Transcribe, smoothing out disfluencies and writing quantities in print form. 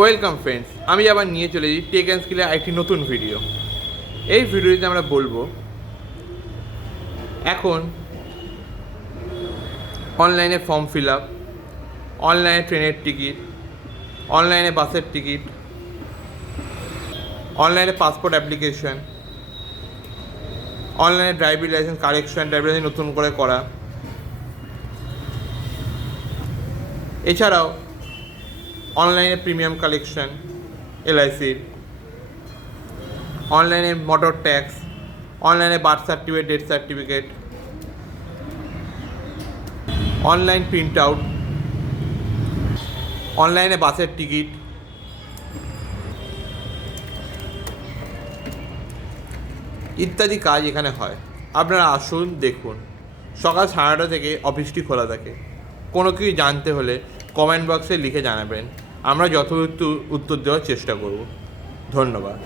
Welcome friends, আমি আবার নিয়ে চলে যাই টেক অ্যান্ড স্কিলের একটি নতুন ভিডিও। এই ভিডিওতে আমরা বলবো এখন অনলাইনে ফর্ম ফিল আপ, অনলাইনে ট্রেনের টিকিট, অনলাইনে বাসের টিকিট, অনলাইনে পাসপোর্ট অ্যাপ্লিকেশন, অনলাইনে driving licence correction, driving licence নতুন করে করা, এছাড়াও অনলাইনে প্রিমিয়াম কালেকশন এলআইসির, অনলাইনে মোটর ট্যাক্স, অনলাইনে birth certificate, death certificate, online print out, অনলাইনে বাসের টিকিট ইত্যাদি কাজ এখানে হয়। আপনারা আসুন, দেখুন। সকাল 9:30 থেকে অফিসটি খোলা থাকে। কোনো কিছু জানতে হলে কমেন্ট বক্সে লিখে জানাবেন, আমরা যথাযথ উত্তর দেওয়ার চেষ্টা করব। ধন্যবাদ।